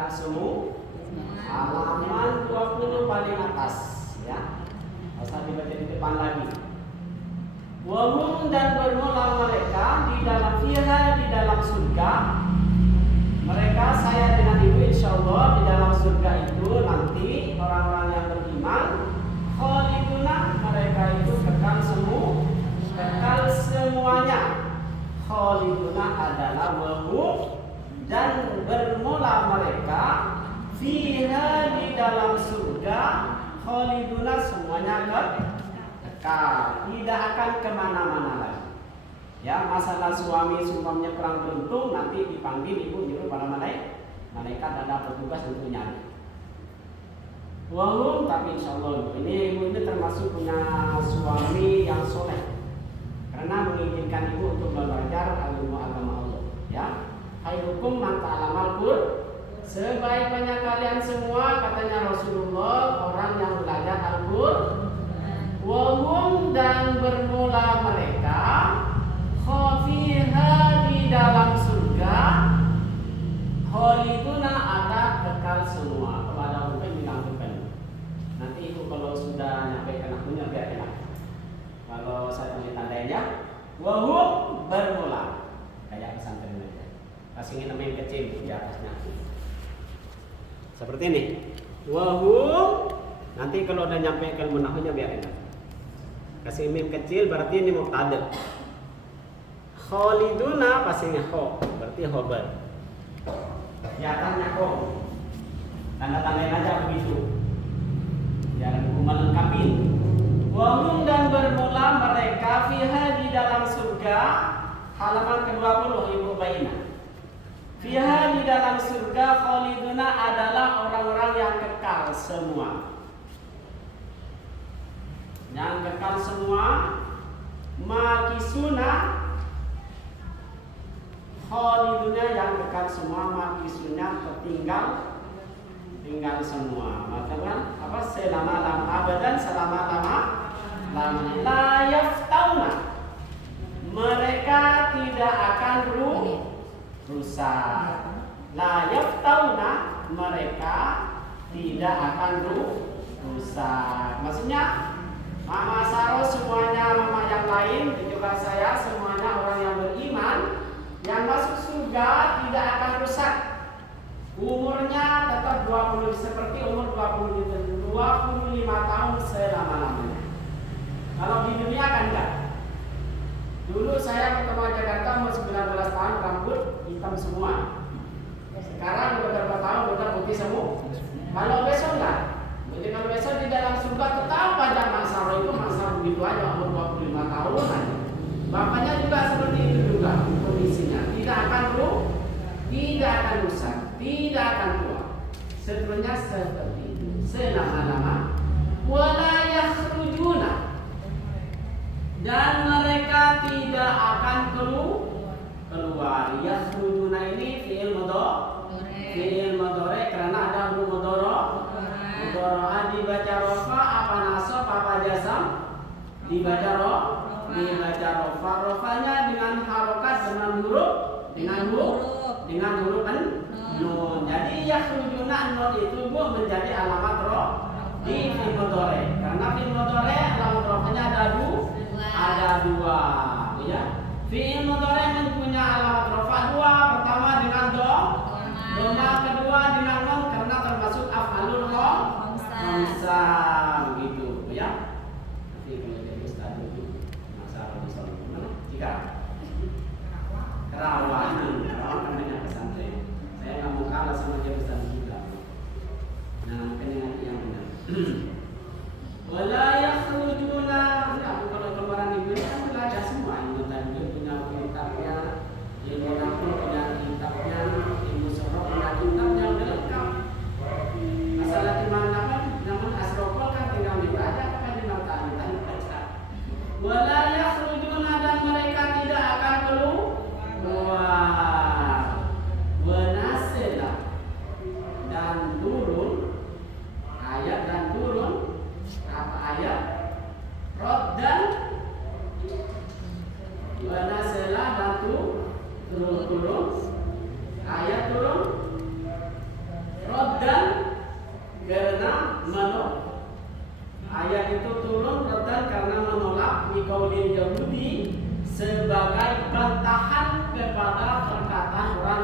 kekal semua. Halaman 20 paling atas, ya. Asal dibaca di depan lagi. Wahum dan bermula mereka di dalam fiha, di dalam surga. Mereka, saya dengan ibu insyaallah di dalam surga itu nanti orang-orang yang beriman khaliduna, mereka itu kekal semua, kekal semuanya. Khaliduna adalah wahum dan bermula mereka fiha, di dalam surga. Khaliduna semuanya kekal, tidak akan kemana-mana lagi. Ya, masalah suaminya kurang beruntung nanti dipanggil ibu nyuruh para malaikat ada petugas untuk nyari. Wahum, tapi insyaallah ini ibu ini termasuk punya suami yang soleh karena mengizinkan ibu untuk belajar ilmu agama Allah. Ya, khairukum man ta'allamal Qur'an, sebaik-baiknya kalian semua katanya Rasulullah orang yang belajar Al-Qur'an. Wahum dan bermula mereka khafiha, di dalam surga. Khaliduna ada kekal semua. Kepada mungkin dilakukan. Nanti ibu kalau sudah nyampe anaknya biar enak. Kalau saya tulis tandanya, wahum bermula kayak pesantren aja. Kasih nama yang kecil di atasnya. Seperti ini. Wahum, nanti kalau udah nyampe ke munahnya biar enak. Kasih mim kecil berarti ini mubtada. Khaliduna pastinya kho, berarti khobar. Di atasnya kho. Tanda-tandain aja begitu. Jangan buku melengkapi. Wahum dan bermula mereka fiha, di dalam surga. Halaman ke-20 ibu Baina. Fiha, di dalam surga. Khaliduna adalah orang-orang yang kekal semua. Yang kekal semua. Makisuna, khaliduna yang kekal semua. Makisuna tinggal semua. Makanya apa? Selama-lama abadan, selama-lama la yaftauna, mereka tidak akan rusak. La yaftauna, mereka tidak akan rusak. Maksudnya Mama Saro semuanya, mama yang lain dan juga saya semuanya orang yang beriman yang masuk surga tidak akan rusak. Umurnya tetap 20 seperti umur 25 tahun selama-lamanya. Kalau di dunia kan enggak. Dulu saya pertama Jakarta umur 19 tahun, rambut hitam semua. Sekarang beberapa tahun udah putih semua. Kalau besok enggak. Jadi kalau besok di dalam surga tetap aja Mansaro itu Mansaro begitu aja umur 25 tahun aja. Bapaknya juga seperti itu juga kondisinya. Tidak akan rusak, tidak akan tua. Seterusnya seperti itu. Selama-lama wala yakhrujuna, dan mereka tidak akan keluar. Yakhrujuna ini fi'il mudhari karena ada huruf mudhari. Dibaca rofa apa nasab apa jazam? Dibaca rofa. Rofanya dengan harokat dengan huruf nun. Jadi yakhrujuna nun itu bu menjadi alamat roh di fi'il mudhari. Karena fi'il mudhari alamat rofanya ada dua, ya. Fi'il mudhari mempunyai alamat rofa dua. Pertama dengan doma, kedua dengan nun karena termasuk af'alul khamsa begitu, ya. Nanti kalau jadi ustaz itu masalah di sana mana? Jika Kerawang kan banyak pesantren. Saya nggak mau kalah sama jurusan juga. Nah, makanya yang benar. Wala yakhrujuna, kalau kemarin ibu kan belajar semua. Ibu tadi punya komentarnya, ilmu punya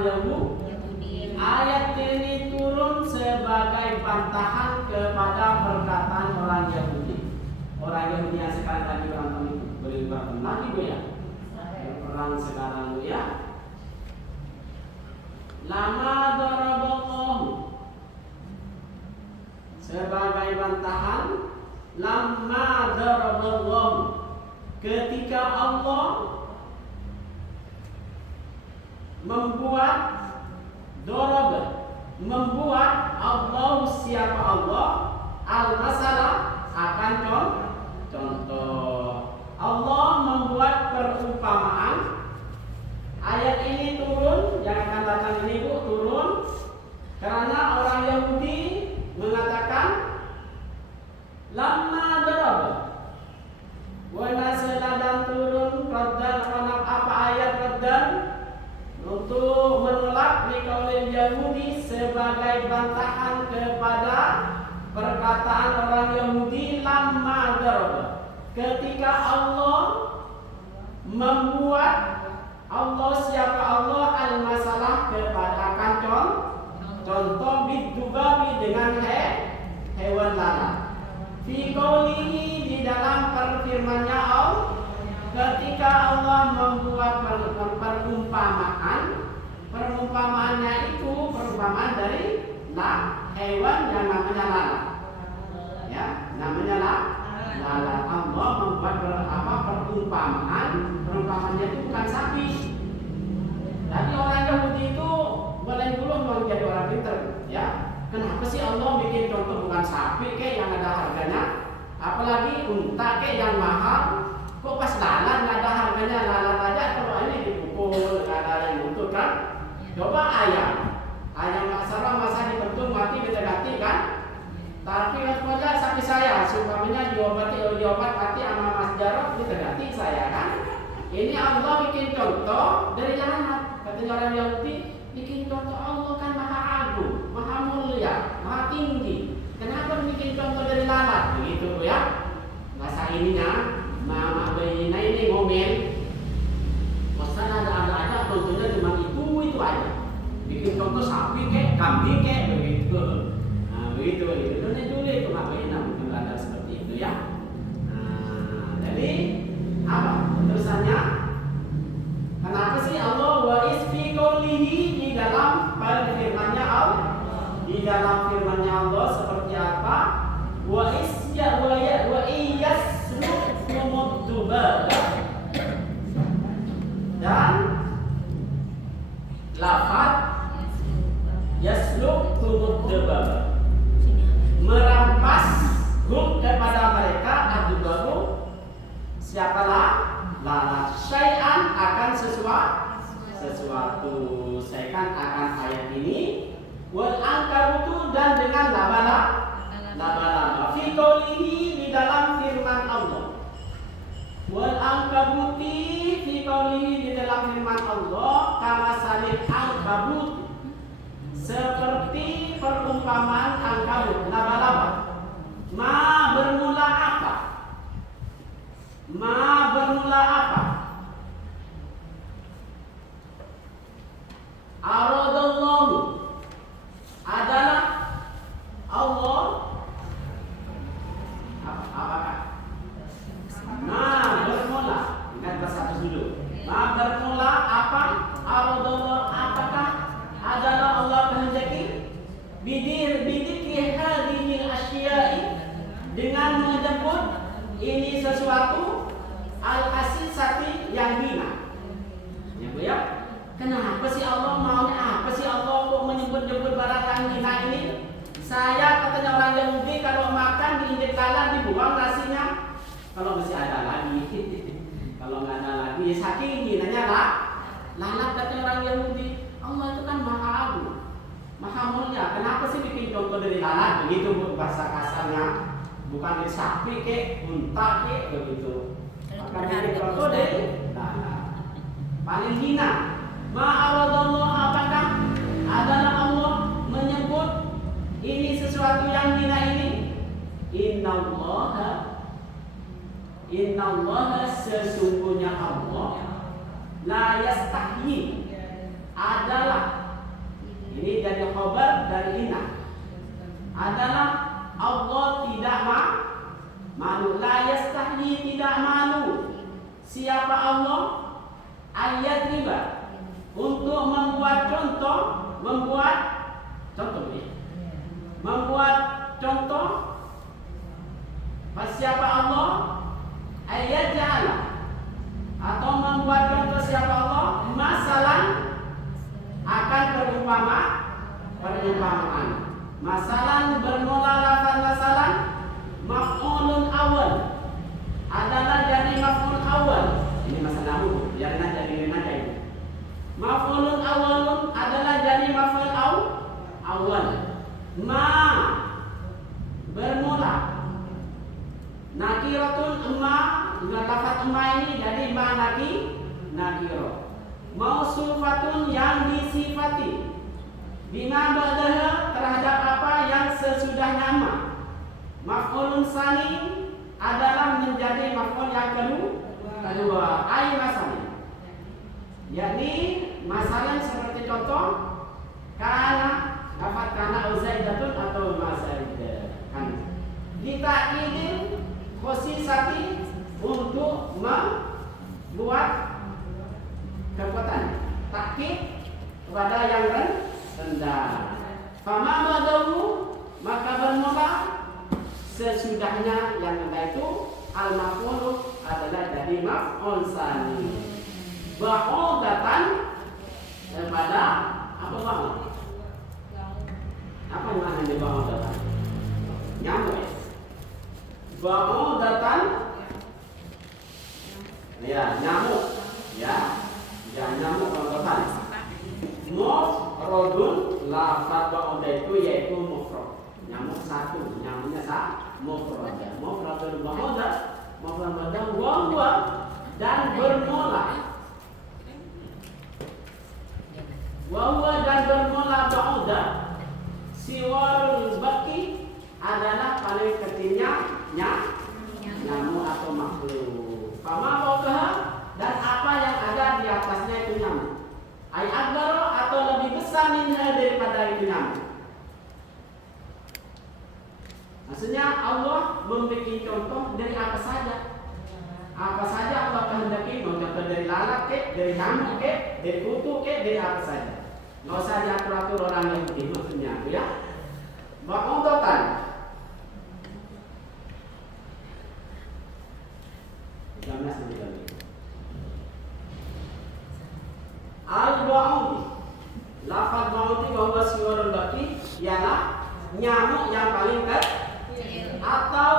Yahudi. Ayat ini turun sebagai bantahan kepada perkataan orang Yahudi. Orang Yahudi yang sekarang lagi berantem itu, berantem lagi bu ya, perang sekarang bu ya. Lama daraballahu sebagai bantahan, lama daraballahu ketika Allah membuat Allah siapa Allah al-masalah akan contoh. Allah membuat perumpamaan. Ayat ini turun, yang akan datang ini bu, turun karena orang Yahudi mengatakan lama darab wana seladan turun raddan apa ayat raddan untuk menolak liqaulil Yahudi sebagai bantahan kepada perkataan orang Yahudi lama darab ketika Allah membuat Allah siapa Allah al-masalah kepada akan contoh bidubabi dengan hewan lalat. Fi qoulihi di dalam firman-Nya Allah ketika Allah membuat perumpamaannya itu perumpamaan dari hewan yang namanya lalat. Ya, namanya lalat. Allah membuat perumpamaannya itu bukan sapi. Jadi orang Yahudi itu mulai dulu mau jadi orang pintar, ya. Kenapa sih Allah bikin contoh bukan sapi kayak yang ada harganya, apalagi unta kayak yang mahal, kok pas lalat nggak ada harganya, lalat aja kalau ini dipukul nggak ada yang nuntut kan? Coba ayam masalah masa dibentuk mati kita ganti kan? Tapi aja sapi saya, sumpahnya diobat mati sama Mas Jarot kita ganti saya kan? Ini Allah bikin contoh dari lalat. Katanya orang Yahudi bikin contoh Allah kan maha agung, maha mulia, maha tinggi. Kenapa bikin contoh dari lalat? Begitu ya. Masa ininya Mama Bayina ini ngomel. Masa ada aja contohnya cuma itu aja. Bikin contoh sapi kek, kambing kek begitu. Nah, begitu. Itu itu ngapain mungkin ada seperti itu ya. Nah, jadi apa terusannya? Kenapa sih Allah wa isfi qoulihi di dalam firman-Nya Allah? Di dalam firman-Nya Allah seperti apa? Wa iyaslukumud dubaba. Dan lafaz yaslukumud dubaba merampas kepada mereka ad-dubabu siapalah lalat syai'an akan sesuatu syai'an akan ayat ini wal ankabutu dan dengan laba-laba fi qoulihi di dalam firman Allah wal ankabuti fi qoulihi di dalam firman Allah kama salil ankabut seperti perumpamaan ankabut laba-laba bermula apa? Aradallahu adalah Allah apakah? Bermula. Ingat bahasa Arab dulu. Bermula apa? Aradallahu apakah adalah Allah kehendaki bidikri hadhil asya'i dengan menyebut ini sesuatu al-asisati yang hina. Ya Bu ya. Kenapa sih Allah maunya apa sih Allah kok menyebut-nyebut barang yang hina ini? Saya katanya orang Yahudi kalau makan diinjek lalat dibuang nasinya. Kalau masih ada lagi. Kalau nggak ada lagi ya saking hinanya lalat katanya orang Yahudi. Allah itu kan maha agung, maha mulia. Kenapa sih bikin contoh dari lalat begitu Bu bahasa kasarnya? Bukan dari sapi kek, unta kek begitu. Akan bikin contoh dari lalat. Paling hina. Ma'aradallah apakah adalah Allah menyebut ini sesuatu yang hina ini? Innallaha sesungguhnya Allah la yastahyi adalah membuat contoh ya. Membuat contoh siapa Allah ayat ja'ala, atau membuat contoh siapa Allah masalan akan perumpamaan. Masalan bermula lafaz masalan maf'ulun awal adalah jadi maf'ul awal. Ini masalah nahu, biar nanti jadi aja ini. Maf'ulun awalun adalah jadi maf'ul awal. Ma bermula. Nakiratun emma, dengan lafaz emma ini jadi ma nakiro. Mausufatun yang disifati. Bima ba'daha terhadap apa yang sesudah nama. Maf'ulun sani adalah menjadi maf'ul yang kedua. Ai masalah. Yakni masalah seperti contoh kana, lafaz kana uzaidatun atau masaidah. Kan. Ditakidin khosisati untuk membuat kekuatan. Takkid kepada yang rendah. Fama ba'dahu maka bermula sesudahnya yang rendah itu al-maf'ul adalah jadi maf'ul tsani. Ba'udatan daripada apa bang? Apa maknanya ba'udatan? Nyamuk ya? Ba'udatan ya nyamuk ya nyamuk ba'udatan. Mufradun lafaz ba'udah itu yaitu mufrad. Nyamuk satu, nyamuknya mufrad. Mufradul ba'udah, mufrad ba'udah wa dan bermula. Wa dan bermula ba'udah siwarul baki adalah paling kecilnya nyamuk atau makhluk. Fama ba'udah dan apa yang ada di atasnya itu nyamuk. Ai akbar atau lebih besar minha daripada itu nyamuk. Maksudnya Allah membuat contoh dari apa saja. Apa saja Allah kehendaki, mau contoh dari lalat ke, dari nyamuk ke, dari kutu ke, dari apa saja. Nggak usah diatur-atur orang Yahudi maksudnya, ya. Ba'udatan. Al-ba'udi. Lafaz ba'udi bahwa siwarul baki ialah nyamuk yang paling kecil atau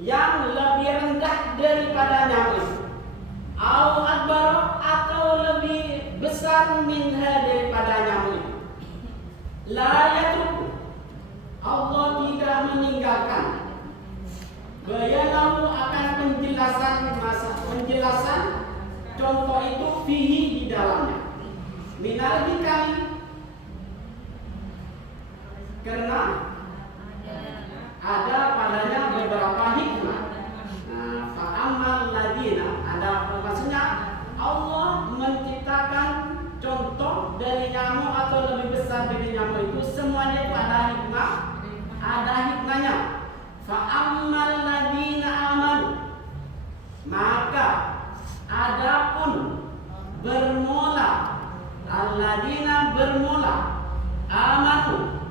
yang lebih rendah daripada nyamuk itu. Au akbar atau lebih besar minha daripada nyamuk itu. La yatruku. Allah tidak meninggalkan bayanahu akan penjelasan contoh itu fihi di dalamnya. Minal hikam karena ada padanya beberapa hikmah. Nah, fa'amal ladina ada maksudnya Allah menciptakan contoh dari nyamuk atau lebih besar dari nyamuk itu semuanya itu ada hikmahnya. Fa'amal ladina amanu maka adapun bermula alladina bermula amanu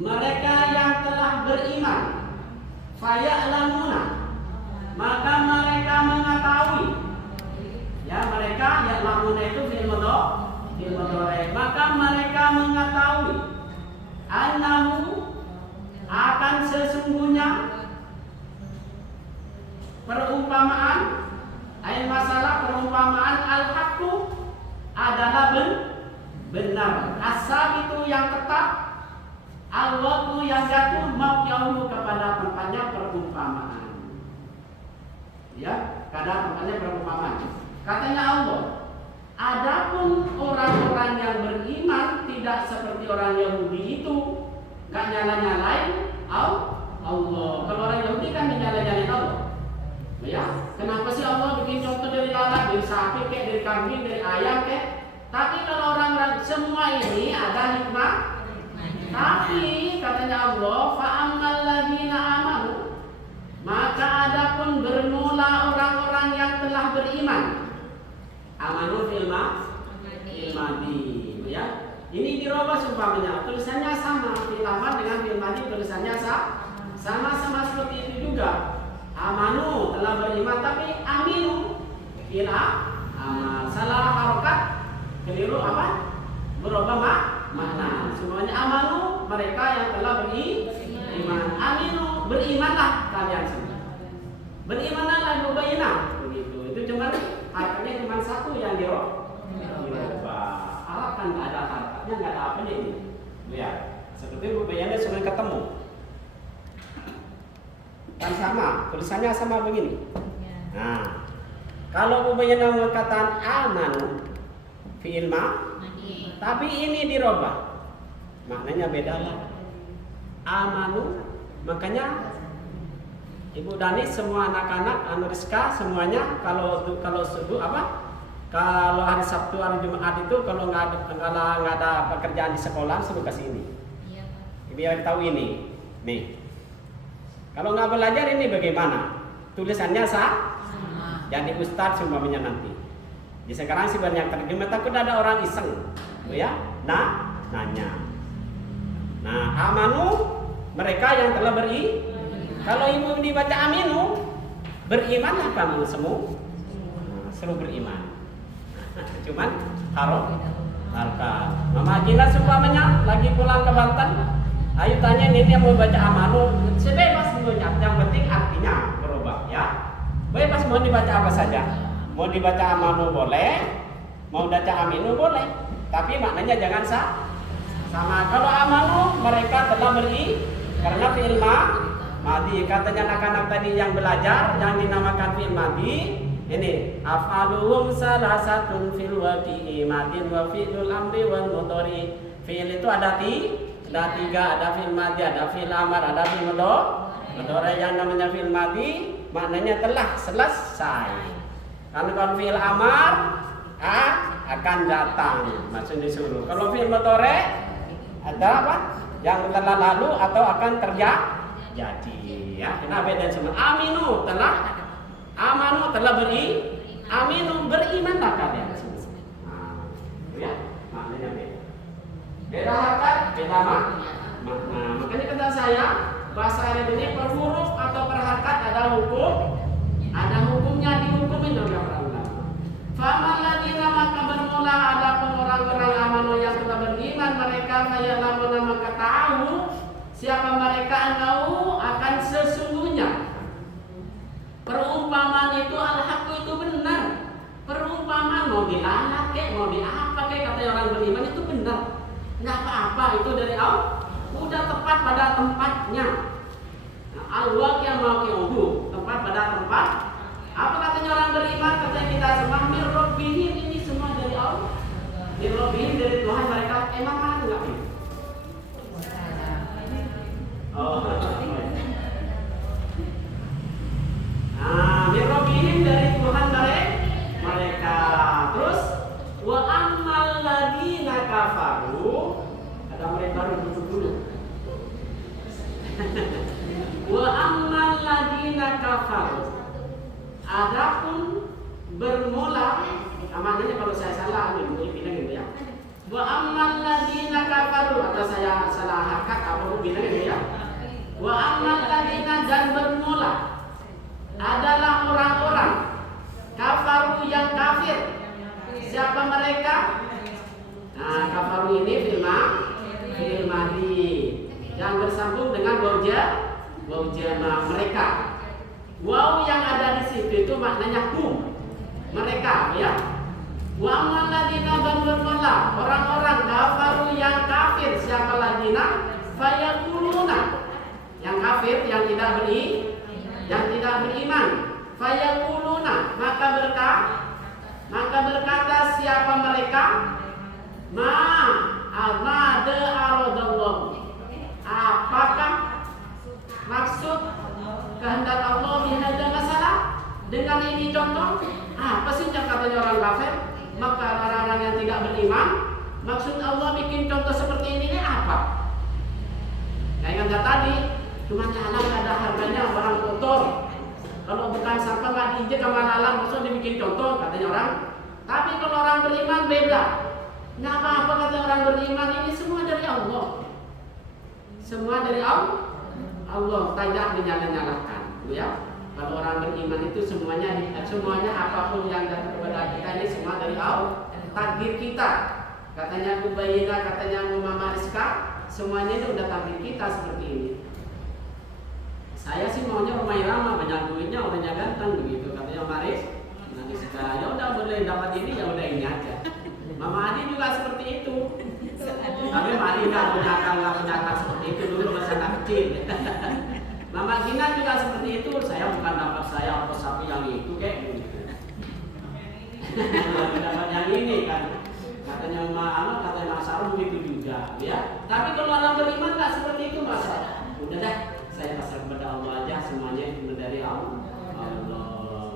mereka yang telah beriman faya'lamuna maka mereka mengetahui ya mereka ya'lamuna itu fil mudhari maka mereka mengetahui annahu akan sesungguhnya perumpamaan masalah perumpamaan al-haqqu adalah benar asal itu yang tetap al-waqtu yang jatuh mauqi'uhu kepada tempatnya perumpamaan ya pada tempatnya perumpamaan katanya Allah adapun orang-orang yang beriman tidak seperti orang Yahudi itu gak nyala-nyalain Allah kalau orang Yahudi kan nyala-nyalain Allah ya, kenapa sih Allah bikin contoh dari lalat, dari sapi, dari kambing, dari ayam, Tapi kalau orang semua ini ada hikmah. Tapi katanya Allah, fa'amal ladina amanu, maka adapun bermula orang-orang yang telah beriman. Amanu filma, amar dengan fi'il madhi tulisannya sama seperti itu juga. Amanu telah beriman, tapi aminu fi'il amal. Salah harokat, keliru apa? Berubah makna. Semuanya amanu mereka yang telah beriman. Aminu berimanlah kalian semua. Berimanlah mubayyinah begitu. Itu cuma harakatnya cuma satu yang dirubah. Arab kan nggak ada harakatnya, nggak ada apa ini. Lihat, seperti mubayyinah sudah ketemu. Kan sama, tulisannya sama begini. Nah, kalau mubayyinah perkataan amanu fi'il tapi ini dirubah, maknanya beda lah. Amanu, makanya Ibu Dani semua anak-anak Rizka semuanya kalau subuh apa? Kalau hari Sabtu hari Jumat itu kalau nggak ada pekerjaan di sekolah suruh kasih ini. Iya, biar tahu ini. Nih. Kalau nggak belajar ini bagaimana? Tulisannya sama. Jadi Ustadz semuanya nanti. Di sekarang sih banyak terjemah, takut ada orang iseng, ya? Nanya. Nah, amanu mereka yang telah kalau ibu dibaca aminu, berimanlah kamu semua. Seru beriman. Cuman harokat. Mama Gina semuanya lagi pulang ke Banten. Ayo tanya ini yang mau baca amanu, sebebas dulunya. Yang penting artinya berubah, ya. Bebas mau dibaca apa saja. Mau dibaca amanu boleh, mau baca aminu boleh. Tapi maknanya jangan sama. Kalau amanu mereka telah karena fi'il madhi. Katanya anak-anak tadi yang belajar yang dinamakan fi'il madhi, ini af'aluhum salasatun fil waqi'i madin wa fi'lul amri wal mudhari. Fi'il itu ada tiga, ada fi'il madhi, ada fi'il amar, ada fi'il mudhari. Yang namanya fi'il madhi maknanya telah selesai. Kalau fi'il amar akan datang, maksudnya disuruh. Kalau fi'il mudhari ada apa? Yang telah lalu atau akan terjadi. Ya, kenapa beda semua? Aminu telah aminu berimanlah kalian semua. Nah, ya, maknanya beda. Beda harokat, beda makna. Makanya kata saya bahasa Arab ini per huruf atau per harokat ada hukumnya, dihukumin oleh para ulama. Faman ladina maka bermula ada orang-orang amanu yang telah beriman mereka fayalamuna maka tahu siapa mereka tahu akan sesungguhnya perumpamaan itu al-haq itu benar. Perumpamaan mau dilalat kek, mau di apa kek, kata orang beriman itu benar. Nggak apa-apa itu dari Allah. Udah tepat pada tempatnya. Nah, al-waqi'ah maqi'uhu, tempat pada tempat. Apa katanya orang beriman? Kata kita semua mir rabbihim, ini semua dari Allah. Mir rabbihim dari Tuhan mereka. Emang mana enggak ini? Nah, mir rabbihim dari Tuhan mereka. Terus wa ammal ladina kafaru, ada mereka dulu. Wa ammal ladina kafaru, adapun bermula, maknanya kalau saya salah ini bilang gitu ya. Wa ammal ladina kafaru, atau saya salah harokat apa bilang gitu ya. Wa ammal ladina dan bermula adalah orang-orang kafaru yang kafir. Siapa mereka? Nah, kafaru ini fi'il madhi yang bersambung dengan waw jama mereka. Waw yang ada di situ itu maknanya mereka, ya. Wa ammal ladina dan bermula orang-orang kafaru yang kafir. Siapa ladina? Fayaquluna, yang kafir, yang tidak beriman. Fayaquluna, maka berkata siapa mereka? Ma'amada aradallahu, apakah maksud kehendak Allah bihada masalah dengan ini contoh? Apa sih katanya orang kafir? Maka orang-orang yang tidak beriman, maksud Allah bikin contoh seperti ini apa? Kayak yang tadi, cuma jalan nggak ada harganya, barang kotor. Kalau bukan sampah nggak diinjek sama lalang, maksudnya dibikin contoh katanya orang. Tapi kalau orang beriman beda. Nggak apa-apa kata orang beriman, ini semua dari Allah. Semua dari Allah, tidak menyala-nyalakan, ya. Kalau orang beriman itu semuanya apapun yang datang kepada kita ini semua dari Allah. Takdir kita, katanya Ubayyina, katanya Mama Rizka, semuanya itu udah takdir kita seperti ini. Saya sih maunya rumah irama, banyak duitnya, orangnya ganteng begitu, katanya Maris. Nanti sekarang ya udah boleh dapat ini, ya udah ini aja. Mama Adi juga seperti itu. Tapi Mama Adi nggak punya akal seperti itu dulu masa anak kecil. Mama Gina juga seperti itu. Saya bukan dapat saya apa sapi yang itu kayak gitu. Dapat yang ini kan. Katanya Mama, katanya Mas Sarung begitu juga, ya. Tapi kalau orang beriman nggak seperti itu masa. Udah dah, saya pasrah kepada Allah aja, semuanya itu dari Allah.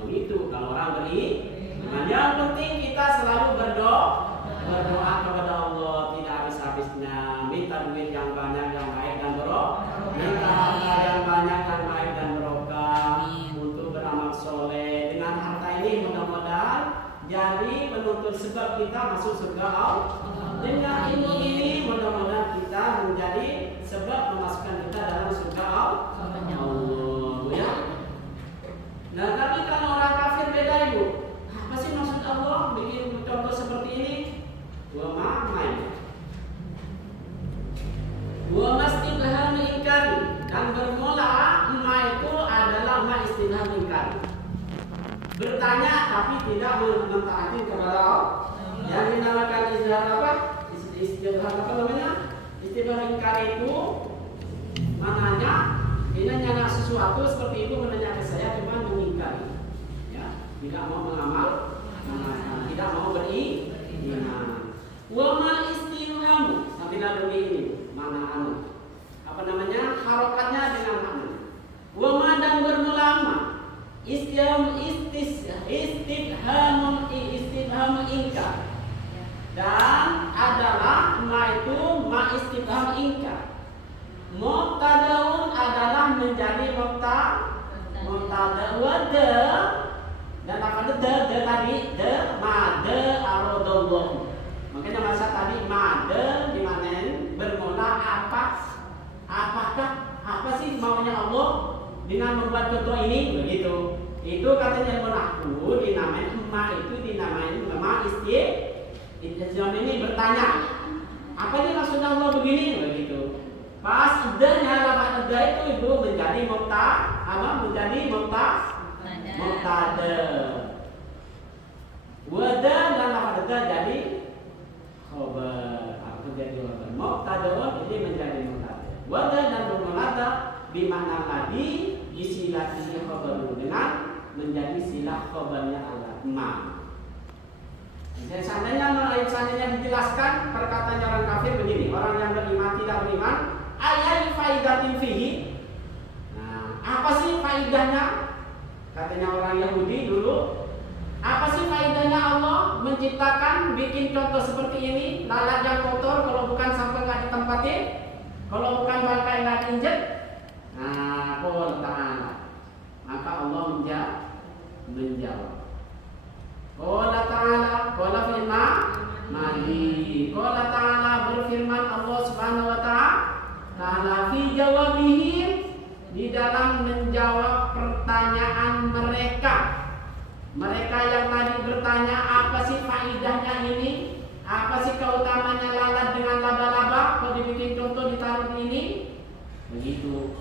Begitu. Kalau orang beriman, yang penting kita selalu berdoa kepada Allah tidak habis-habisnya, minta duit yang banyak, yang baik dan berkah, minta harta yang banyak, yang baik dan berkah, untuk beramal soleh. Dengan harta ini mudah-mudahan jadi penuntut sebab kita masuk surga Allah. Dengan ilmu ini mudah-mudahan kita menjadi sebab memasukkan kita dalam surga Allah. Ya. Nah, tapi kalau orang kafir beda ibu. Apa sih maksud Allah bikin contoh seperti ini? Wa mastilham ingkari, dan bermula ma itu adalah ma istilham ingkari, bertanya tapi tidak mentaati kepada Allah. Yang dinamakan istilham apa? Istilham apa namanya? Istilham ingkari itu maknanya ini nanya sesuatu seperti itu, menanya ke saya cuma mengingkari, ya, tidak mau mengamal, tidak mau beriman. Wama istilhamu, sambil demi ini mana apa namanya, harokatnya dengan mana. Wama dan bermulama istilham istifham ingkar, dan adalah ma itu ma istifham ingkar. Mubtadaun adalah menjadi mubtada wa de, dan apa de tadi de ma de aradallahu. Makanya masa tadi made dimanain bermula apa sih maunya Allah dengan membuat contoh ini begitu. Itu katanya menakut dinamain emak, itu dinamain emak istilham ini bertanya. Apa sih maksudnya Allah begini begitu. Pas idenya lafaz ida itu ibu menjadi menjadi mubtada. Wada dan lafaz ida jadi khobar, atau jadi khobar. Mubtada ini menjadi mubtada. Wada dan mubtada di mana tadi disilati khobar dengan menjadi silah khobarnya ma. Seandainya dijelaskan perkataan orang kafir begini, orang yang beriman tidak beriman, ayat faidatin fihi. Nah, apa sih faidahnya? Katanya orang Yahudi dulu, apa sih faedahnya Allah menciptakan, bikin contoh seperti ini, lalat yang kotor, kalau bukan sampah nggak ditempatin, kalau bukan bangkai nggak diinjek. Nah, qul ta'ala, maka Allah menjawab. Qul ta'ala, qul firman, qul ta'ala berfirman Allah Subhanahu wa ta'ala fi jawabihim, di dalam menjawab pertanyaan mereka. Mereka yang tadi bertanya apa sih faidahnya ini, apa sih keutamanya lalat dengan laba-laba, kalau dibikin contoh ditaruh ini, begitu.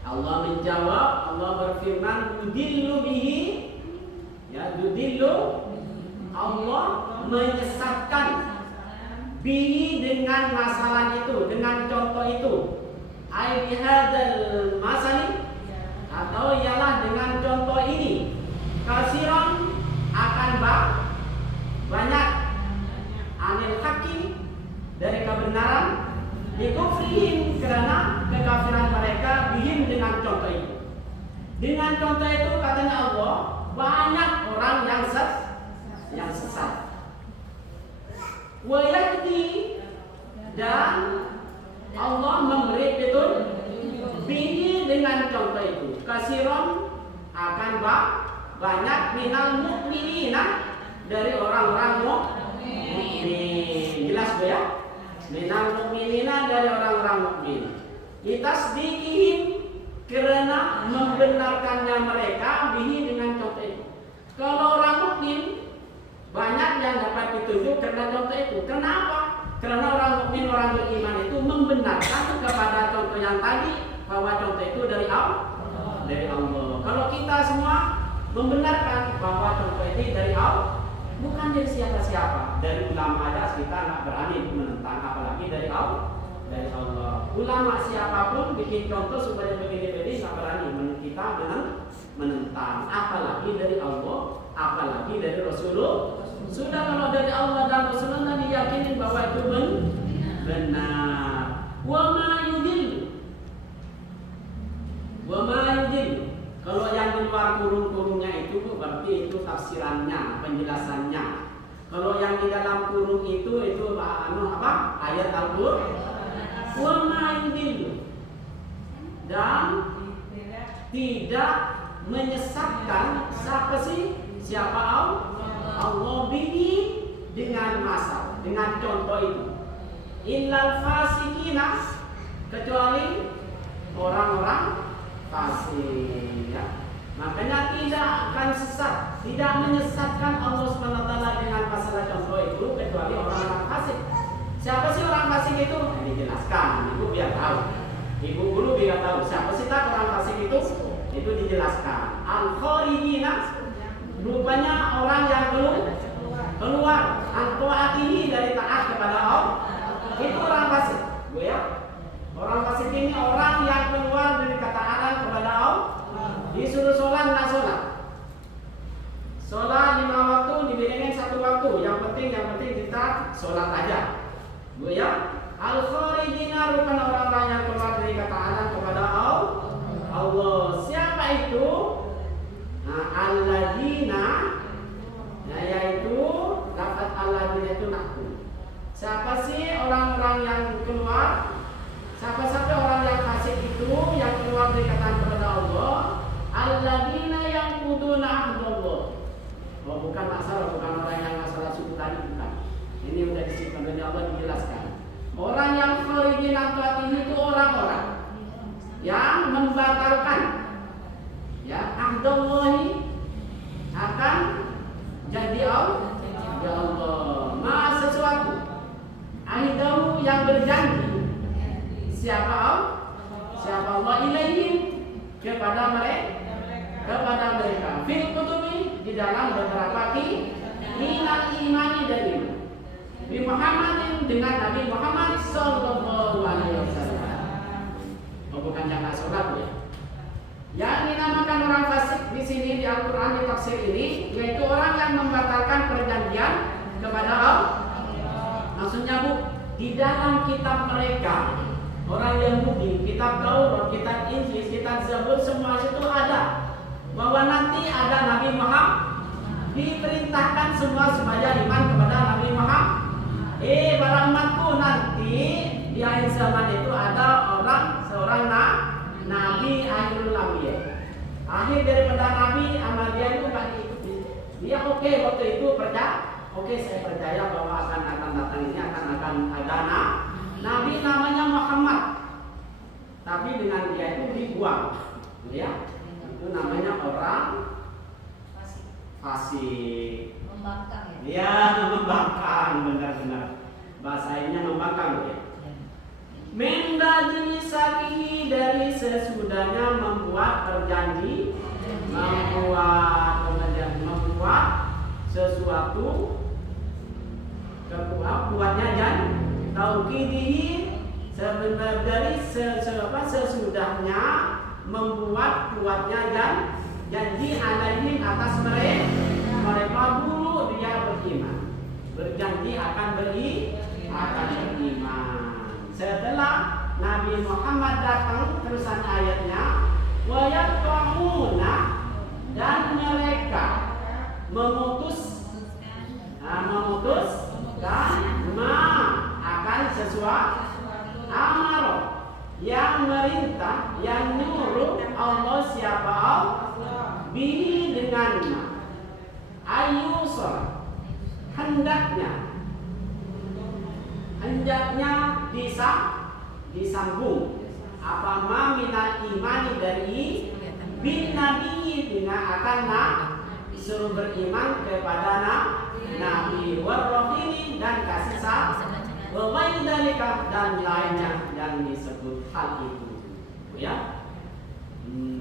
Allah menjawab, Allah berfirman, yudillu bihi, ya, yudillu, Allah menyesatkan bihi dengan masalah itu, dengan contoh itu, ai bihadzal masali, atau ialah dengan contoh ini. Kasiran akan banyak anil haki dari kebenaran, dikufrihim karena kekafiran mereka, bihim dengan contoh itu. Dengan contoh itu katanya Allah, banyak orang yang sesat. Wa yahdi, dan Allah memberi petunjuk bihi dengan contoh itu. Kasiran akan banyak minal mu'minina, dari orang-orang mukmin. Jelas Bu ya? Minal mu'minina, dari orang-orang mukmin. litasdiqihim, karena membenarkannya mereka bihi dengan contoh itu. Kalau orang mukmin banyak yang dapat ditunjuk karena contoh itu. Kenapa? Karena orang mukmin, orang beriman itu membenarkan kepada contoh yang tadi bahwa contoh itu dari Allah. Kalau kita semua membenarkan bahwa contoh ini dari Allah, bukan dari siapa-siapa. Dari ulama aja kita nggak berani menentang, apalagi dari Allah. Ulama siapapun bikin contoh supaya begini-begini nggak berani kita menentang, apalagi dari Allah, apalagi dari Rasulullah. Sudah kalau dari Allah dan Rasulullah diyakini bahwa itu benar. Wa ma yudil. Kalau yang di luar kurung-kurungnya itu berarti itu tafsirannya, penjelasannya. Kalau yang di dalam kurung itu apa? Ayat Al-Qur'an. Wa ma yudil. Dan tidak menyesatkan siapa Allah bihi dengan masal, dengan contoh itu. Illal fasikina, kecuali orang-orang fasik, ya. Makanya tidak akan sesat, tidak menyesatkan Allah SWT dengan masalah contoh itu kecuali orang-orang fasik. Siapa sih orang fasik itu? Dijelaskan, ibu biar tahu. Ibu guru biar tahu siapa sih tak orang fasik itu? Itu dijelaskan. Al-kharijina, rupanya orang yang keluar antoatihi, dari taat kepada Allah. Itu orang fasik, Bu ya. Orang fasik ini orang yang keluar dari ketaatan kepada Allah. Disuruh sholat nggak sholat. Sholat 5 waktu dibilangin 1 waktu. Yang penting kita sholat aja, Bu ya. Al-kharijina, rupanya orang-orang yang keluar dari ketaatan kepada Allah. Siapa itu? Nah, alladzina, yaitu lafaz alladzina itu nakun. Siapa sih orang-orang yang keluar? Siapa orang yang fasik itu yang keluar dari ketaatan kepada Allah? Alladzina yang kuduna ahdallah. Oh, bukan masalah, bukan orang yang masalah suku tadi, bukan. Ini udah disebutkan oleh Allah, dijelaskan. Orang yang kharijin ini itu orang-orang yang membatalkan, ya, ahdallahi, akan jadi Allah. Ya Allah, ma sesuatu ahdahu, yang berjanji. Siapa Allah ilaihim, kepada mereka fil kutubi, di dalam beberapa minal imani dan iman bi Muhammadin, dengan Nabi Muhammad sallallahu alaihi wasallam. Oh, bukan yang nggak sholat ya. Yang dinamakan orang fasik di sini di Al-Qur'an, di tafsir ini, yaitu orang yang membatalkan perjanjian kepada Allah. Maksudnya, Bu, di dalam kitab mereka, orang Yahudi, kitab Taurat, kitab Injil, kitab Zabur, semua itu ada bahwa nanti ada Nabi Muhammad. Diperintahkan semua supaya iman kepada Nabi Muhammad. Para umatku, nanti di akhir zaman itu ada seorang Nabi akhirul anbiya. Akhir daripada Nabi, amal dia itu gak diikuti. Dia waktu itu percaya. Saya percaya bahwa akan datang ini akan ada Nabi namanya Muhammad. Tapi dengan dia itu dibuang, ya. Itu namanya orang fasik. Membangkang, ya. Ya, membangkang, benar-benar. Bahasanya membangkang, ya. Menda jenisaki, dari sesudahnya membuat perjanji, membuat sesuatu, kuatnya janji, tauqidihi, sebenarnya dari sesudahnya membuat kuatnya janji alaihi, atas mereka dulu dia beriman, berjanji akan beriman. Setelah Nabi Muhammad datang, terusan ayatnya, wa yaqamuna, dan mereka memutuskan akan sesuatu amarah, yang merintah, yang nyuruh Allah, siapa Allah, bihi, dengannya, ayusra, hendaknya disambung, apa ma minal imani dari bin nabi dengan akan disuruh beriman kepada nabi warrohini dan kasih sayang dan lainnya yang disebut hal itu ya.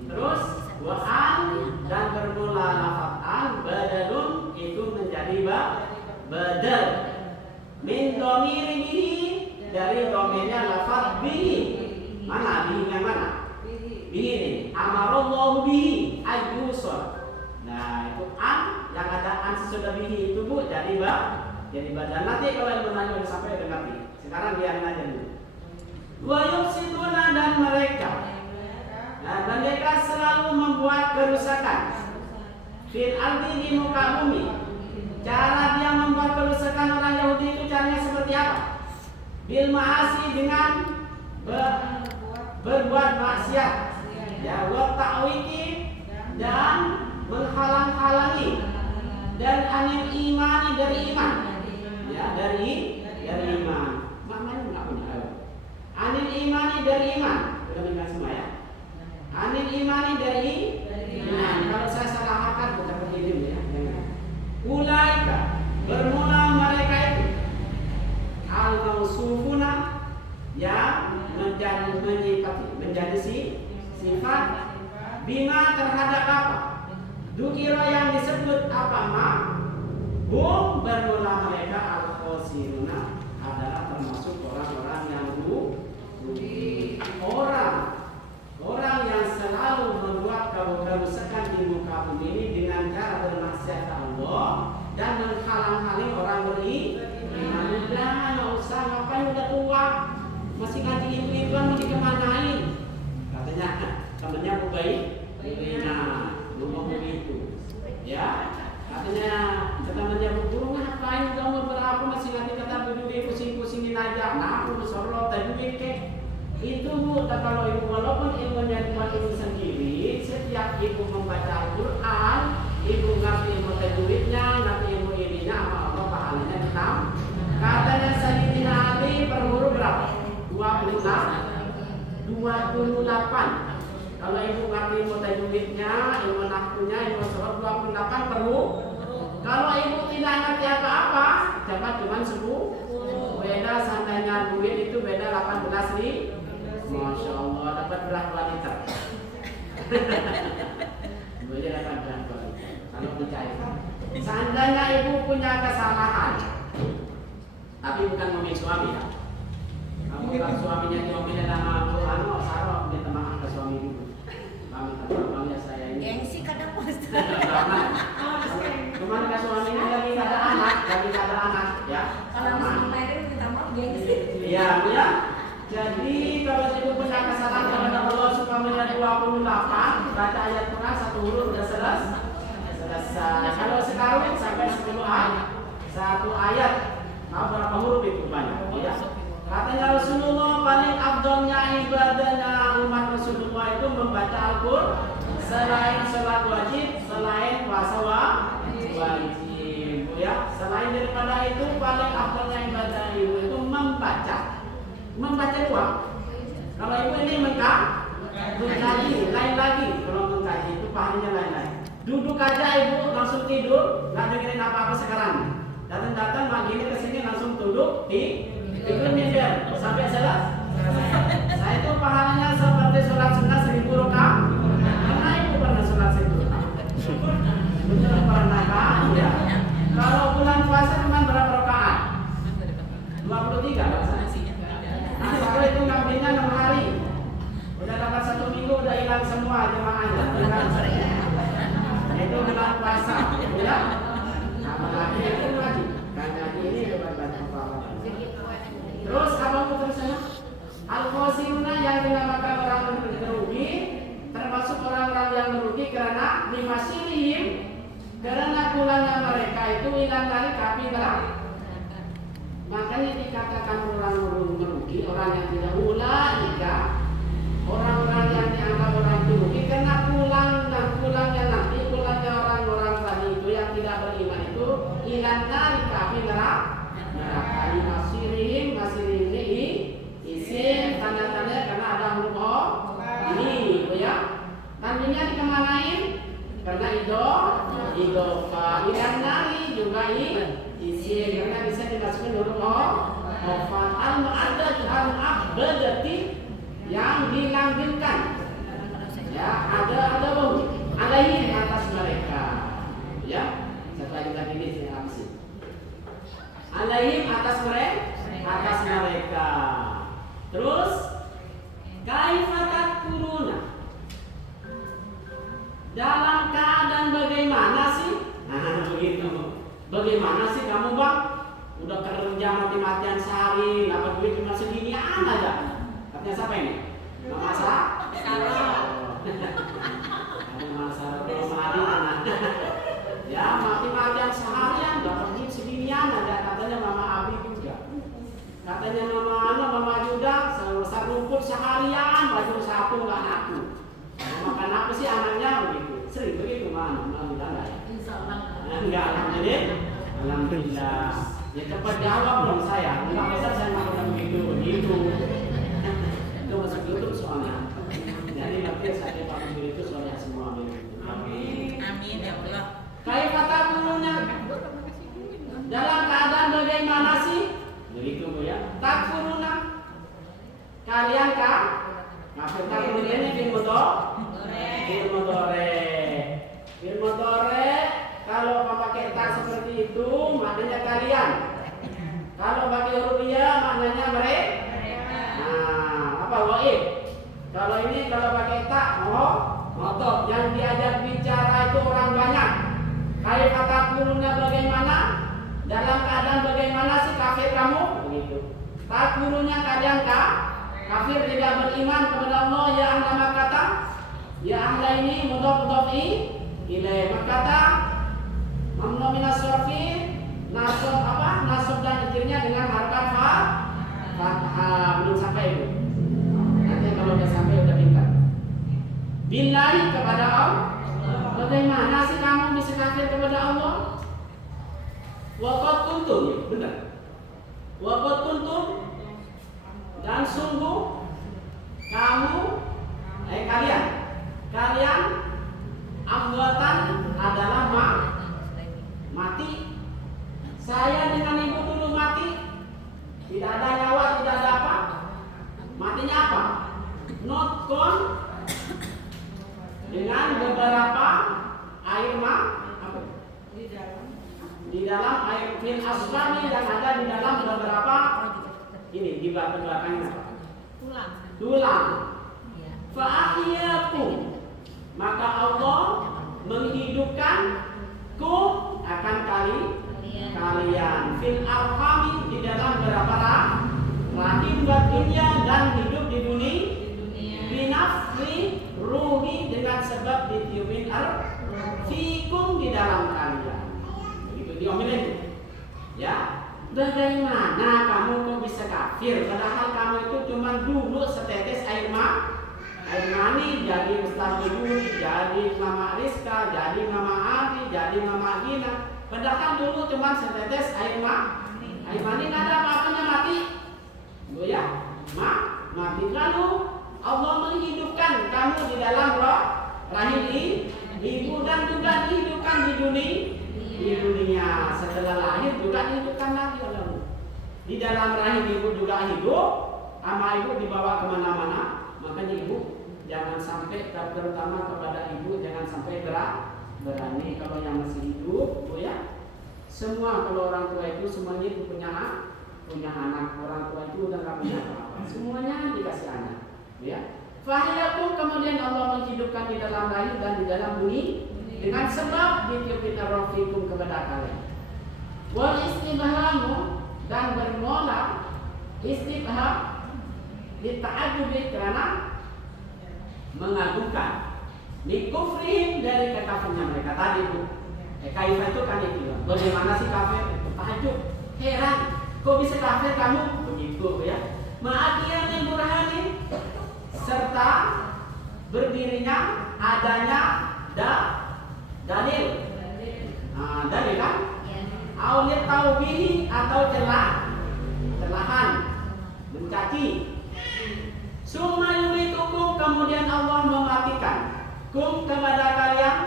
Terus wa'an dan bermula lafaz an badalun itu menjadi badal min dhamiri bihi dari domainnya lafaz bihi. Mana bihi yang mana? Bihi ini amarallahu bihi ayyusol. Nah itu an yang ada an sesudah bihi itu bu jadi badal. Nanti kalau yang menanya udah sampai udah ngerti. Sekarang biarin aja dulu. Wa yufsiduna dan mereka. Nah, mereka selalu membuat kerusakan fil ardi di muka bumi. Cara dia membuat kerusakan orang Yahudi itu caranya seperti apa? Bil ma'asi dengan berbuat maksiat. Ya, wa ta'wiki dan menghalang-halangi dan anil imani dari iman. Ya, dari iman. Maknanya enggak benar. Anil imani dari iman. Sudah dengar semua ya? Anil imani dari iman. Kalau saya salah hakkan bukan begini ya. Ulaika bermula mereka itu al-mausufuna yang menjadi sifat bima terhadap apa? Dukira yang disebut apa ma? Hum bermula mereka al-khosiruna adalah termasuk orang-orang yang rugi. Orang yang selalu membuat kerusakan di muka bumi ini dengan cara bermaksiat Allah dan menghalang-halangi orang beriman. Udah nggak usah, ngapain udah tua masih ngaji itu-ituan mau dikemanain? Katanya temennya baik, ngomong begitu, ya. Katanya temannya guru ngapain kamu berapa masih ngaji kata duit pusing-pusingin aja. Nah, aku sorot duit kek. Itu bu, kalau ibu walaupun ilmunya buat ibu sendiri, setiap ibu membaca Al-Quran, ibu ngerti ilmu tajwidnya, ngerti ilmu ininya, apa Allah pahalanya hitam. Katanya Sayyidina Ali per huruf berapa? 28. Kalau ibu ngerti ilmu tajwidnya, ilmu nahwunya, ilmu sholat 28 per huruf. Kalau ibu tidak ngerti apa-apa, dapat cuma 10. Beda seandainya duit itu beda 18.000. Masya Allah, dapat berapa liter? Boleh dapat berapa liter? Kalau percaya. Seandainya ibu punya kesalahan, tapi bukan ngomongin suami ya. Kamu kalau suaminya diomelin sama Bu Sarok, minta maaf ke suami dulu. Kami terpaksa ya saya ini. Gengsi kadang pos. Cuman ke suaminya lagi ada anak, ya. Kalau sama itu minta maaf gengsi. Iya, ya. Jadi kalau ibu punya kesalahan kepada Allah Subhanahu 28, baca ayat Quran satu huruf sudah selesai. Kalau sekarang sampai 10 ayat, satu ayat, mau berapa huruf itu banyak? Ya. Katanya Rasulullah paling afdolnya ibadahnya umat Rasulullah itu membaca Al-Quran selain sholat wajib, selain puasa wajib, ya. Selain daripada itu paling afdolnya ibadah itu membaca dua. Kalau ibu ini mengkaji, lain lagi. Kalau mengkaji itu pahalanya lain-lain. Duduk aja ibu langsung tidur, nggak dengerin apa-apa sekarang. Datang begini kesini langsung duduk tidur minder sampai selesai. Saya itu pahalanya seperti sholat sunnah 1000 rakaat. Karena ibu pernah sholat 1000 rakaat. Betul pernah kan? Ya. Kalau bulan puasa cuma berapa rakaat? 23 kan? Nah, kalau itu ngambilnya 6 hari, udah dapat 1 minggu udah hilang semua jemaahnya. Itu bulan puasa, ya. Nah, lagi itu lagi. Karena ini bantu pahala. Terus apa putusnya? Al-khosiruna yang dinamakan orang merugi, termasuk orang-orang yang merugi karena limasilihim, karena pulangnya mereka itu hilang dari api neraka. Makanya dikatakan orang merugi, orang yang tidak ulaika, orang-orang yang dianggap orang itu rugi karena pulangnya orang-orang tadi itu yang tidak beriman itu hilang dari api neraka. Masirihim ini isim tanda-tanda karena ada huruf o Khofan al-mu'addad al-abadati yang dilanggengkan. Ya, ada bau. Alaihim atas mereka. Ya, setelah kita ini saya habis. Alaihim atas mereka. Terus kaifa takfuruna? Dalam keadaan bagaimana sih? Nah, begitu. Bagaimana sih kamu, Bang? Udah kerja mati-matian sehari, dapat duit cuma seginian aja. Katanya siapa ini? Mama Sarah. Ada Mama Sarah Mama anak. Ya, mati-matian seharian dapat duit seginian aja. Katanya Mama Abi juga. Katanya Mama juga selesai rumput seharian, baju sapu nggak laku. Makan apa sih anaknya begitu? Sering begitu mana? Alhamdulillah ya. Enggak, alhamdulillah. Ya cepat jawab dong saya. Enggak besar saya nggak pernah begitu. Itu masuk YouTube soalnya. Jadi nanti saya panggil itu soalnya semua begitu. Amin ya Allah. Kayak kata gurunya. Dalam keadaan bagaimana sih? Begitu Bu ya. Takfuruna. Kalian kah? Kafir ini Ilmu dore. Kalau pakai tak seperti itu maknanya kalian. Kalau pakai rupiah maknanya mereka. Nah, apa waib? Kalau ini kalau pakai tak motor yang diajak bicara itu orang banyak. Kayak kata gurunya bagaimana? Dalam keadaan bagaimana sih kafir kamu? Begitu. Tak gurunya kalian kah? Kafir tidak beriman kepada Allah ya ahla makata. Ya ahla ini mudhaf ilaih makata. Mamnu minas sarfi nasab dan akhirnya dengan harakat fathah belum sampai itu. Nanti kalau udah sampai udah pintar. Billahi kepada Allah. Bagaimana sih kamu bisa kafir kepada Allah? Waqad kuntum, benar. Waqad kuntum dan sungguh kalian amwatan adalah mati. Saya dengan ibu dulu mati, tidak ada nyawa, tidak ada apa. Matinya apa? Notkon dengan beberapa air apa? Di dalam air fil asfani yang ada di dalam beberapa ini di belakangnya apa? Tulang. Fa'ahyakum, maka Allah menghidupkan akan kalian fil arhami di dalam berapa rahim buat dunia dan hidup di dunia binafri ruhi dengan sebab ditiupin fikum di dalam kalian. Begitu diomelin ya. Bagaimana kamu kok bisa kafir padahal kamu itu cuma dulu setetes air mani jadi Ustaz Yudi, jadi Mama Rizka, jadi Mama Adi, jadi Mama Gina. Padahal dulu cuma setetes air mani nggak ada apa-apanya mati. Bu ya, mati. Lalu Allah menghidupkan kamu di dalam rahim ibu dan juga dihidupkan di dunia setelah lahir juga dihidupkan lagi oleh Allah. Di dalam rahim ibu juga hidup, sama ibu dibawa kemana-mana. Makanya ibu jangan sampai, terutama kepada ibu jangan sampai berani kalau yang masih hidup, Bu ya. Semua kalau orang tua itu semuanya itu punya anak, orang tua itu udah nggak punya apa-apa, semuanya dikasih anak, ya. Fahiyakum, kemudian Allah menghidupkan di dalam rahim dan di dalam bumi dengan sebab ditiupin ar-rafikum kepada kalian. Wal istibhamu, dan bermula istibham dita'adubi karena mengagungkan mikufrihim dari kekafirnya mereka tadi Bu. Kaifah itu kan itu. Bagaimana sih kafir? Tahajud. Heran, kok bisa kafir kamu? Begitu ya. Ma'adiyani burhanin, serta berdirinya adanya dalil. Dalil kan? Aulit taubihi atau celahan, mencaci. Summa yumitukum, kemudian Allah mematikan kepada kalian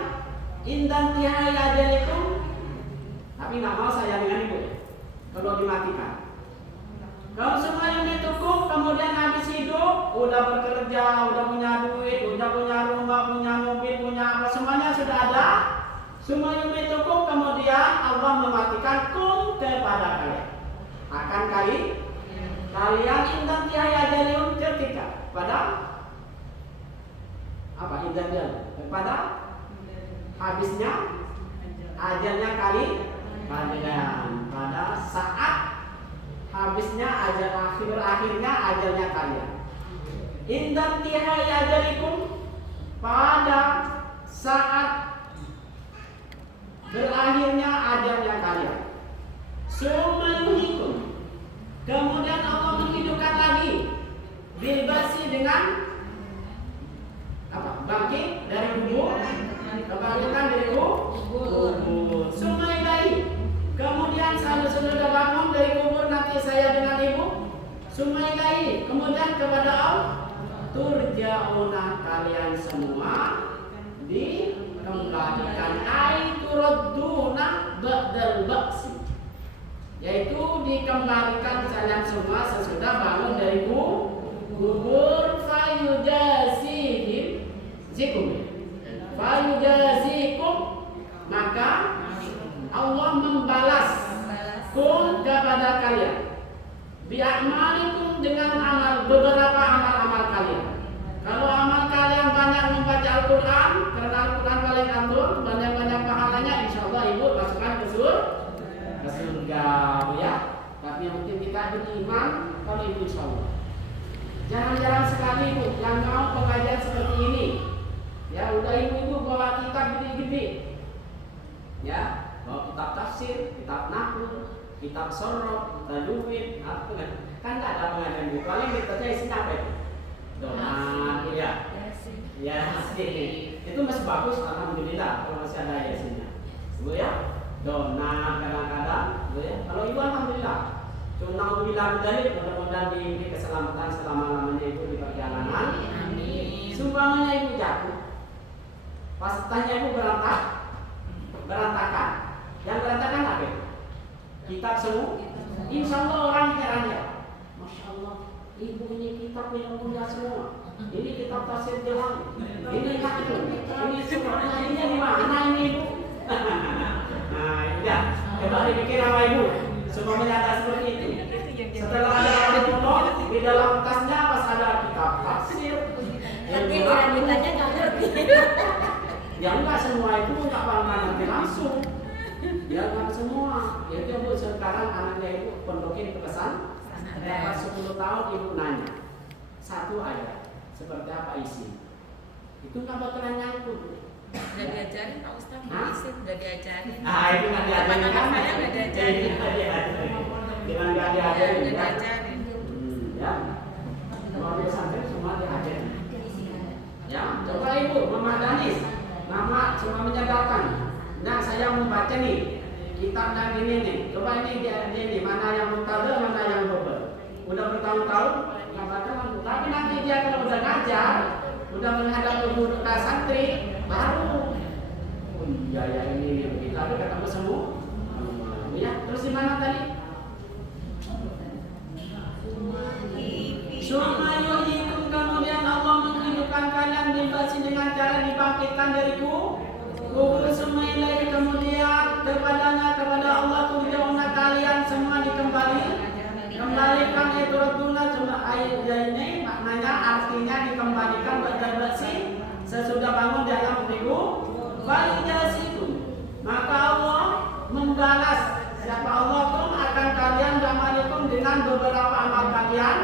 indan tihai ajalikum. Tapi nggak mau saya dengan itu kalau dimatikan. udah bekerja, udah punya duit, udah punya rumah, punya mobil, punya apa, semuanya sudah ada. Semuanya cukup, kemudian Allah mematikan kun kepada kalian. Akan kalian intan tiai ajaliun ketika pada apa intan dia pada habisnya ajalnya kalian pada saat habisnya akhirnya ajalnya kalian. Indan tihai ajalikum pada saat berakhirnya ajalnya kalian. Sumayuhikum, kemudian Allah menghidupkan lagi bilbasi dengan apa? Bangkit dari kubur, kebangkitan dari kubur. Sumailai, kemudian saya sudah bangun dari kubur nanti saya dengan ibu. Sumailai, kemudian kepada Allah turja'una, kalian semua dikembalikan. Turaduna ba'dal ba'si, yaitu dikembalikan kalian semua sesudah bangun dari kubur. Fayujazikum, maka Allah membalas kun kepada kalian bi'amalikum, dengan beberapa amal kalian. Kalau amal kalian banyak membaca Al-Quran, karena Al-Quran paling antur, banyak-banyak pahalanya, insya Allah ibu masukkan ke surga ya. Tapi yang penting kita beriman kalau ibu insya Allah. Jarang-jarang sekali ibu yang mau pengajian seperti ini. Ya udah ibu-ibu bawa kitab gede-gede, ya bawa kitab tafsir, kitab nahwu, kitab sorok, tajwid, apa kan nggak ada pengajian itu. Paling kitabnya isinya apa itu? Doa, ya, ya itu masih bagus, alhamdulillah kalau masih ada isinya, ibu ya. Dona kadang-kadang, ibu ya. Kalau ibu alhamdulillah, cuma bilang dalil, mudah-mudahan diberi keselamatan selama-lamanya ibu di perjalanan. Amin. Sumpamanya ibu jatuh, pas tanya ibu berantakan. Yang berantakan apa? Kitab semua. Insya Allah orang herannya, masya Allah, ibu ini kitab yang mulia semua. Ini kitab tafsir jalan. Ini hakun. Ini semuanya ini di mana ini ibu? Nah, ya. Coba dipikir sama ibu. Semua menyata seperti itu. Setelah ada orang ngomong di dalam tasnya pas ada kitab tafsir. Tapi ditanya nggak ngerti. Ya enggak semua itu enggak bakal ngerti langsung. Ya enggak semua. Ya itu ibu sekarang anaknya ibu pondokin ke pesan. Dapat 10 tahun ibu nanya satu ayat seperti apa isi. Itu enggak bakalan nyangkut. Udah diajarin Pak Ustadz, isi udah diajarin. Ah itu enggak diajarin kan? Udah diajarin. Jangan enggak diajarin. Udah diajarin. Ya. Kalau dia sampai semua diajarin. Ya, coba ibu Mama Danis. Mama cuma menyadarkan. Nah, saya membaca nih kitab yang ini nih. Coba ini mana yang mutadil, mana yang bobel. Udah bertahun-tahun nggak baca, tapi nanti dia kalau udah ngajar, udah menghadap ke guru santri, baru oh iya ya ini begitu. Tapi ketemu semua. Ya, terus di mana tadi? Sumayuhikum, kemudian Allah menghidupkan kalian dibasi dengan cara dibangkitkan dari kubur. Sumailai, kemudian kepada Allah turja'una, kalian semua dikembalikan itu raduna. Cuma ayat ini maknanya artinya dikembalikan basi sesudah bangun dalam kubur. Falijasikum, maka Allah membalas siapa Allah pun akan kalian ba'amalikum dengan beberapa amal kalian.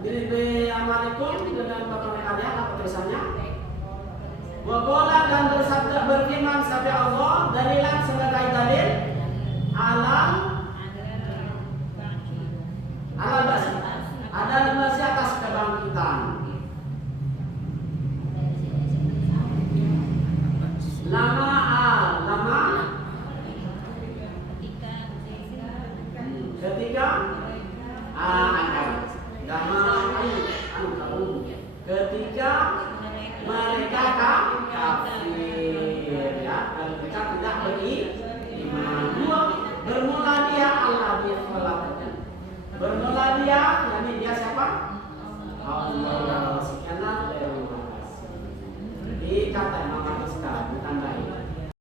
Diri amalikum dengan beberapa kalian, apa tulisannya? Waqala, dan bersabda berfirman sabda Allah dalilan sebagai dalil alam basi, ada basi atas kebangkitan. Lama ketika